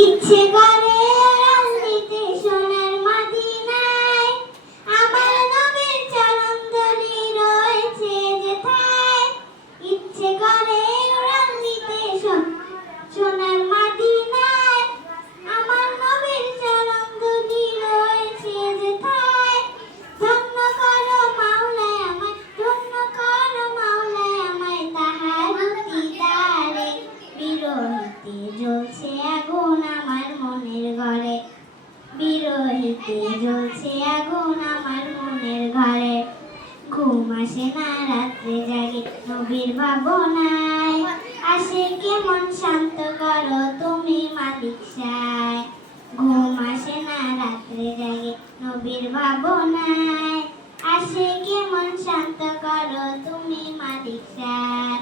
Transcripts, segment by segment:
ইচ্ছে করে উড়াল দিতে সোনার মদিনায়, আমার নবীর চরণ ধরি রয়েছে যেথায়। ইচ্ছে করে উড়াল দিতে সোনার মদিনায়, আমার নবীর চরণ ধরি রয়েছে যেথায়। ধন্য করো মাওলায় আমায়, ধন্য করো মাওলায় আমায় তাহার দিদারে। বিরহিতে জ্বলছে আগুন আমার মনের ঘরে, বিরহিতে জ্বলছে আগুন আমার মনের ঘরে। ঘুম আসে না রাত্রে জাগে নবীর ভাবনায়, আসে কেমন শান্ত করো তুমি মালিক সায়। ঘুম আসে না রাত্রে জাগে নবীর ভাবনায়, আসে কেমন শান্ত করো তুমি মালিক সায়।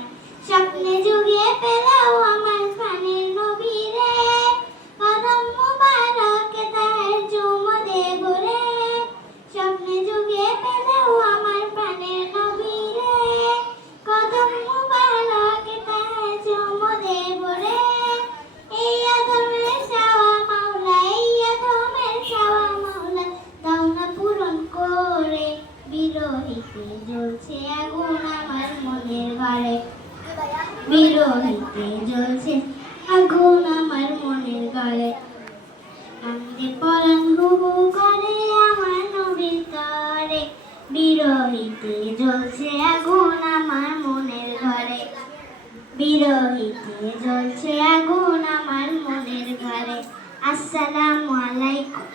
স্বপ্নে যুগে পেলাও আমার প্রাণের নবীরে, কদম মুবারকে তার চুমো দেব রে। স্বপ্নে যুগে পেলাও আমার প্রাণের নবীরে, কদম মুবারকে তার চুমো দেব রে। এই আদমের চাওয়া মাওলা, এই আদমের চাওয়া মাওলা, দাও না পূরণ করে। বিরহিতে জ্বলছে আগুন আমার মনের ঘরে, বিরহিতে জ্বলছে আগুন আমার মনের ঘরে। কান্দে পরাণ হু হু করে আমার নবীর তরে, বিরহিতে জ্বলছে আগুন আমার মনের ঘরে, বিরহিতে জ্বলছে আগুন আমার মনের ঘরে। আসসালামু আলাইকুম।